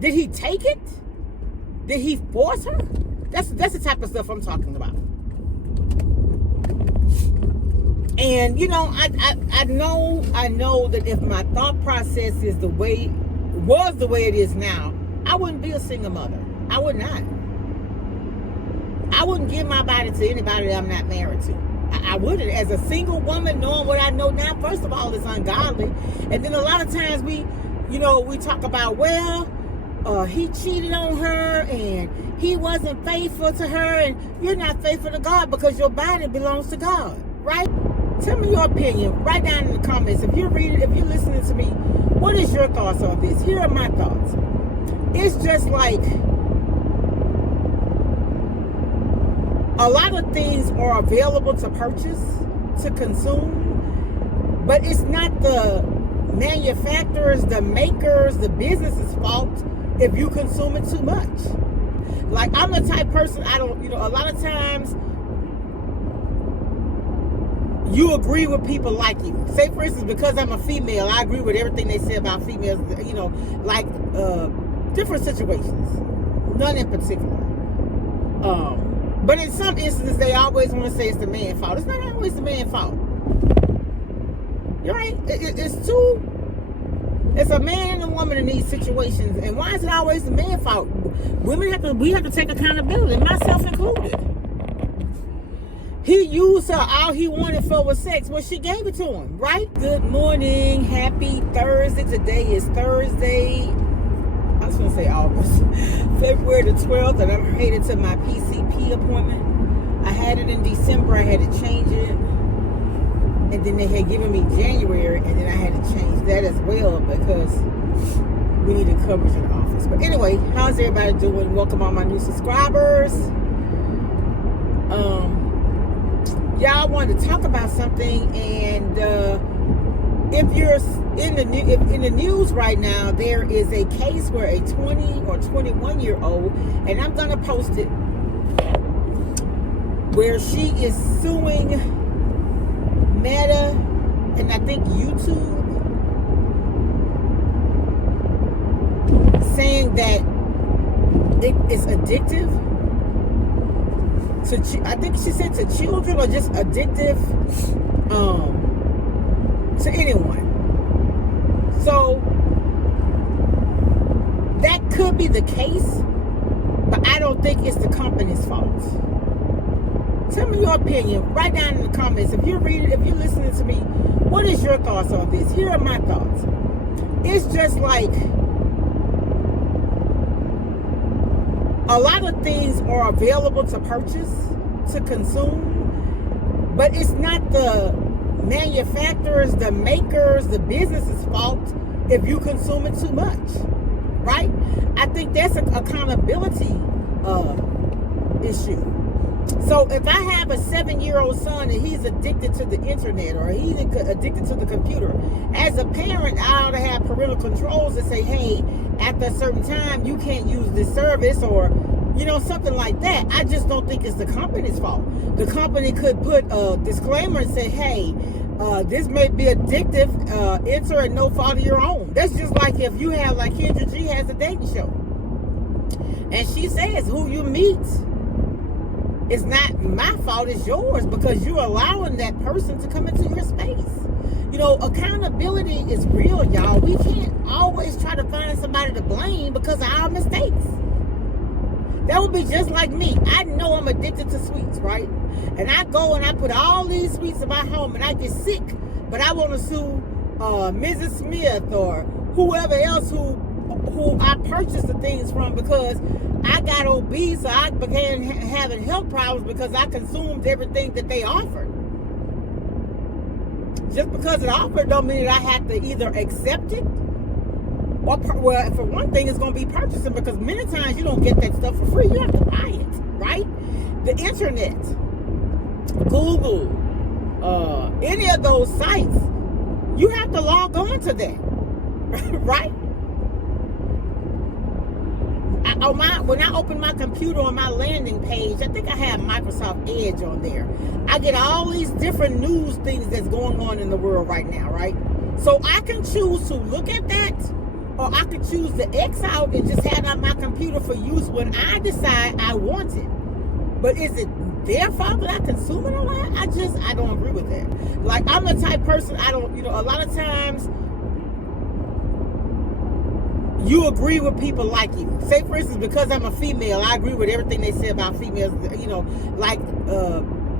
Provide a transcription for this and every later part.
Did he take it? Did he force her? That's the type of stuff I'm talking about. And you know, I know that if my thought process was the way it is now, I wouldn't be a single mother. I would not. I wouldn't give my body to anybody that I'm not married to. I wouldn't. As a single woman, knowing what I know now, first of all, it's ungodly. And then a lot of times we talk about, well, he cheated on her and he wasn't faithful to her, and you're not faithful to God because your body belongs to God, right? Tell me your opinion. Write down in the comments. If you're listening to me, what is your thoughts on this? Here are my thoughts. It's just like a lot of things are available to purchase, to consume, but it's not the manufacturers, the makers, the business's fault if you consume it too much. Like, I'm the type person, a lot of times you agree with people like you. Say, for instance, because I'm a female, I agree with everything they say about females, like different situations, none in particular. But in some instances, they always want to say it's the man's fault. It's not always the man's fault. You're right. It's a man and a woman in these situations. And why is it always the man's fault? We have to take accountability, myself included. He used her. All he wanted for was sex. Well, she gave it to him, right? Good morning. Happy Thursday. Today is Thursday. I was going to say August. February the 12th. And I'm headed to my PCP appointment. I had it in December. I had to change it. And then they had given me January. And then I had to change that as well because we needed coverage in the office. But anyway, how's everybody doing? Welcome all my new subscribers. Y'all wanted to talk about something, and if you're in the news right now, there is a case where a 20 or 21-year-old, and I'm gonna post it, where she is suing Meta and I think YouTube, saying that it is addictive. I think she said to children, or just addictive to anyone. So that could be the case, but I don't think it's the company's fault. Tell me your opinion. Write down in the comments. If you're listening to me, what is your thoughts on this? Here are my thoughts. It's just like a lot of things are available to purchase, to consume, but it's not the manufacturers, the makers, the business's fault if you consume it too much, right? I think that's an accountability issue. So if I have a 7-year-old son and he's addicted to the internet, or he's addicted to the computer, as a parent, I ought to have parental controls that say, hey, after a certain time, you can't use this service, or, something like that. I just don't think it's the company's fault. The company could put a disclaimer and say, hey, this may be addictive, enter at no fault of your own. That's just like if you have, like Kendra G has a dating show, and she says who you meet, it's not my fault, it's yours, because you're allowing that person to come into your space. Accountability is real, y'all. We can't always try to find somebody to blame because of our mistakes. That would be just like me. I know I'm addicted to sweets, right? And I go and I put all these sweets in my home and I get sick, but I want to sue Mrs. Smith or whoever else who I purchased the things from, because I got obese, so I began having health problems because I consumed everything that they offered. Just because it offered don't mean that I have to either accept it, or, well, for one thing, it's going to be purchasing, because many times you don't get that stuff for free. You have to buy it, right? The internet, Google, any of those sites, you have to log on to that, right? When I open my computer on my landing page, I think I have Microsoft Edge on there. I get all these different news things that's going on in the world right now, right? So I can choose to look at that, Or I could choose to X out and just have it on my computer for use when I decide I want it. But is it their fault that I consume it a lot? I don't agree with that. Like, I'm the type person, a lot of times you agree with people like you. Say, for instance, because I'm a female, I agree with everything they say about females,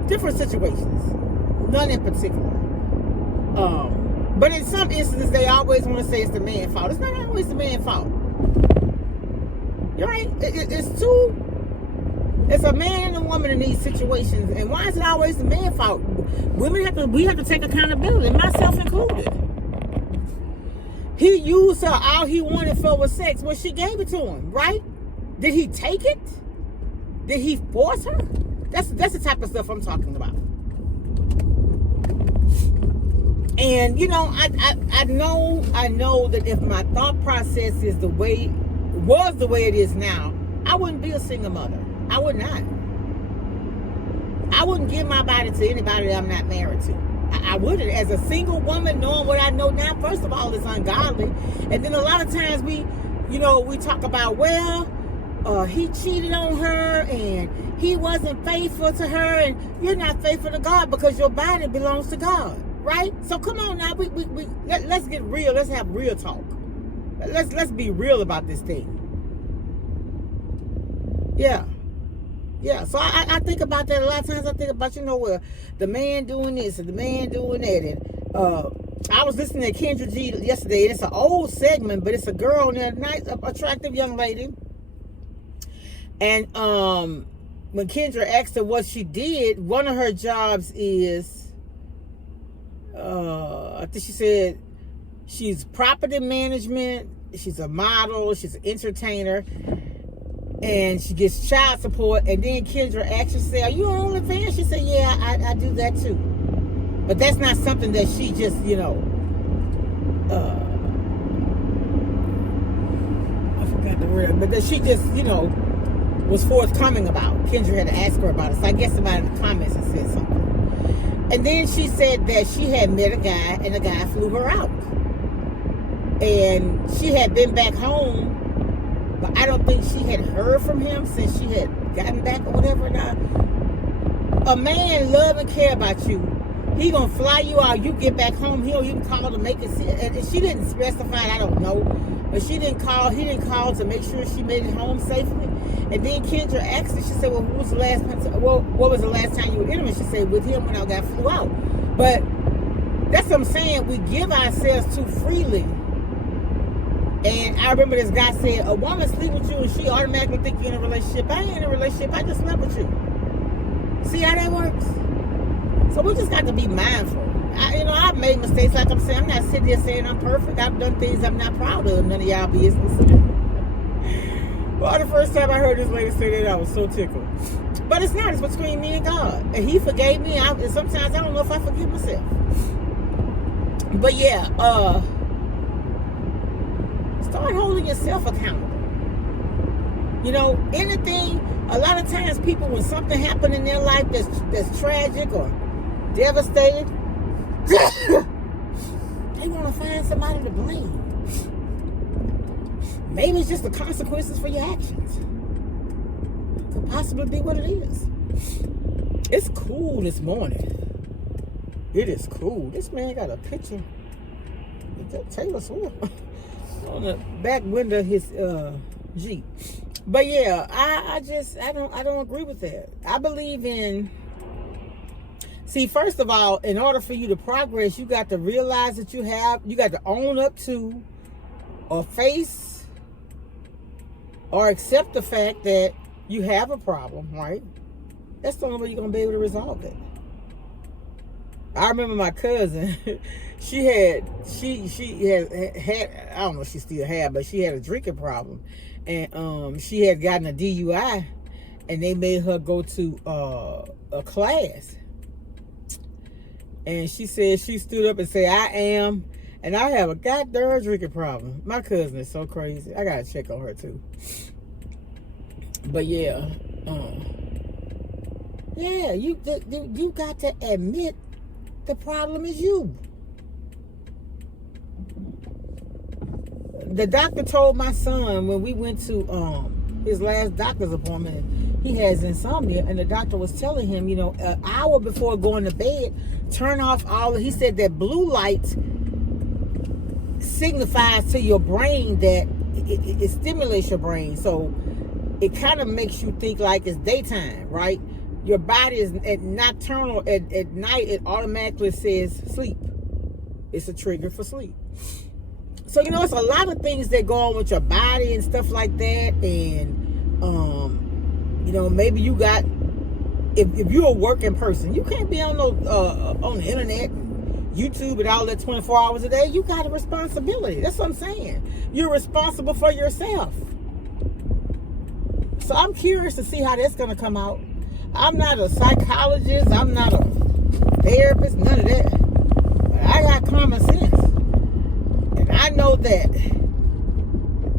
different situations. None in particular. But in some instances, they always want to say it's the man's fault. It's not always the man's fault. You're right. It's a man and a woman in these situations. And why is it always the man's fault? We have to take accountability, myself included. He used her. All he wanted for was sex. Well, she gave it to him, right? Did he take it? Did he force her? That's the type of stuff I'm talking about. And I know that if my thought process was the way it is now, I wouldn't be a single mother. I would not. I wouldn't give my body to anybody that I'm not married to. I wouldn't. As a single woman, knowing what I know now, first of all, it's ungodly. And then a lot of times we talk about, he cheated on her and he wasn't faithful to her, and you're not faithful to God because your body belongs to God. Right? So come on now, let's get real. Let's have real talk. Let's be real about this thing. Yeah. So I think about that a lot of times. I think about the man doing this and the man doing that. And I was listening to Kendra G yesterday. And it's an old segment, but it's a girl and a nice, attractive young lady. And when Kendra asked her what she did, one of her jobs is, I think she said she's property management, she's a model, she's an entertainer, and she gets child support. And then Kendra asked her, say, "Are you on OnlyFans?" She said, "Yeah, I do that too." But that's not something that she just, I forgot the word, but that she just, was forthcoming about. Kendra had to ask her about it. So I guess somebody in the comments had said something. And then she said that she had met a guy and the guy flew her out. And she had been back home, but I don't think she had heard from him since she had gotten back or whatever. Now, a man love and care about you. He gonna fly you out. You get back home, he'll even call to make it. And she didn't specify, I don't know. But he didn't call to make sure she made it home safely. And then Kendra asked her, she said, "Well, what was the last time you were intimate?" She said, "With him when I got flew out." But that's what I'm saying. We give ourselves too freely. And I remember this guy said, "A woman sleep with you and she automatically think you're in a relationship." I ain't in a relationship. I just slept with you. See how that works? So we just got to be mindful. I've made mistakes. Like I'm saying, I'm not sitting here saying I'm perfect. I've done things I'm not proud of. None of y'all business. Well, the first time I heard this lady say that, I was so tickled. But it's not. It's between me and God. And he forgave me. And sometimes I don't know if I forgive myself. But yeah, start holding yourself accountable. Anything, a lot of times people, when something happened in their life that's tragic or devastating, they want to find somebody to blame. Maybe it's just the consequences for your actions. Could possibly be what it is. It's cool this morning. It is cool. This man got a picture of Taylor Swift on the back window of his Jeep. But yeah, I don't agree with that. I believe in, first of all, in order for you to progress, you got to realize that you got to own up to or face or accept the fact that you have a problem, right? That's the only way you're going to be able to resolve it. I remember my cousin, she had, I don't know if she still had, but she had a drinking problem. And she had gotten a DUI, and they made her go to a class. And she said, she stood up and said, "I am, and I have a goddamn drinking problem." My cousin is so crazy. I gotta check on her too. But yeah, you got to admit the problem is you. the doctor told my son when we went to his last doctor's appointment, he has insomnia, and the doctor was telling him, an hour before going to bed, turn off he said that blue light signifies to your brain that it stimulates your brain. So it kind of makes you think like it's daytime, right? Your body is at nocturnal, at night, it automatically says sleep. It's a trigger for sleep. So, it's a lot of things that go on with your body and stuff like that. And, maybe you got, if you're a working person, you can't be on the internet, YouTube and all that 24 hours a day. You got a responsibility. That's what I'm saying. You're responsible for yourself. So I'm curious to see how that's going to come out. I'm not a psychologist. I'm not a therapist. None of that. But I got common sense. And I know that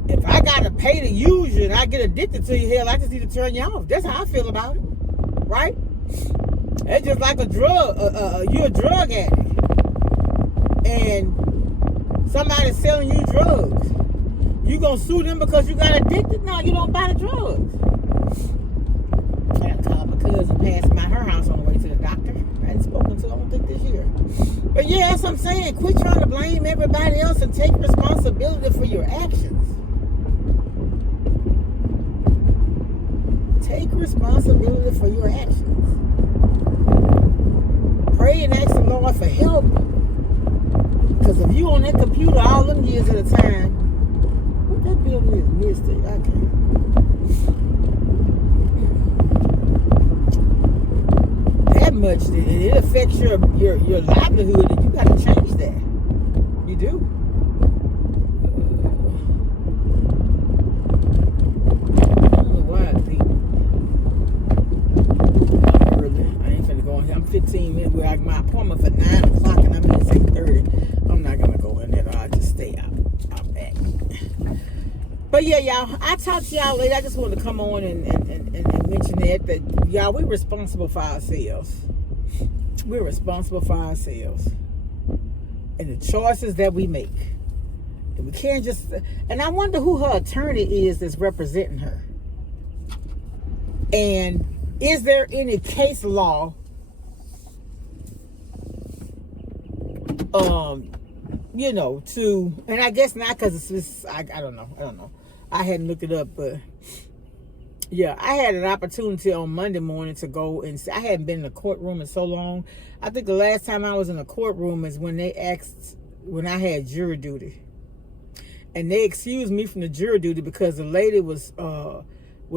if I got to pay to use you and I get addicted to you, hell, I just need to turn you off. That's how I feel about it. Right? It's just like a drug. You're a drug addict. And somebody's selling you drugs. You gonna sue them because you got addicted? No, you don't buy the drugs. I gotta call my cousin passing by her house on the way to the doctor. I hadn't spoken to her, I don't think, this year. But yeah, that's what I'm saying. Quit trying to blame everybody else and take responsibility for your actions. Take responsibility for your actions. Pray and ask the Lord for help. Because if you on that computer all them years at a time, what that building is mistake, I can't. That much, it affects your livelihood, and you got to change that. You do. I don't know why I think I'm early. I ain't finna go in here. I'm 15 minutes. Where my appointment for 9 o'clock, and I'm in 6:30. I'm not gonna go in there. I'll just stay out back. But yeah, y'all, I'll talk to y'all later. I just wanted to come on and mention that y'all, we're responsible for ourselves. We're responsible for ourselves and the choices that we make. And we can't just, and I wonder who her attorney is that's representing her. And is there any case law and I guess not, because it's just, I don't know. I hadn't looked it up, but yeah, I had an opportunity on Monday morning to go and I hadn't been in a courtroom in so long. I think the last time I was in a courtroom is when when I had jury duty. And they excused me from the jury duty because the lady was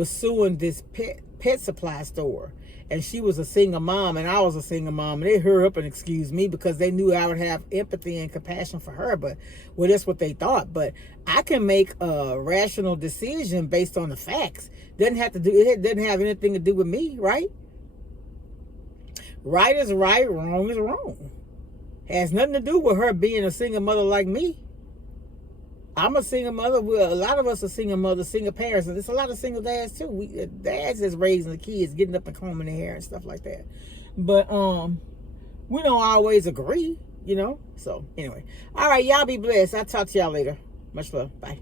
suing this pet supply store. And she was a single mom, and I was a single mom. And they hurry up and excuse me because they knew I would have empathy and compassion for her. But, well, that's what they thought. But I can make a rational decision based on the facts. It doesn't have anything to do with me, right? Right is right, wrong is wrong. Has nothing to do with her being a single mother like me. I'm a single mother. A lot of us are single mothers, single parents, and there's a lot of single dads too. Dads is raising the kids, getting up and combing their hair and stuff like that. But we don't always agree, So anyway, all right, y'all be blessed. I'll talk to y'all later. Much love. Bye.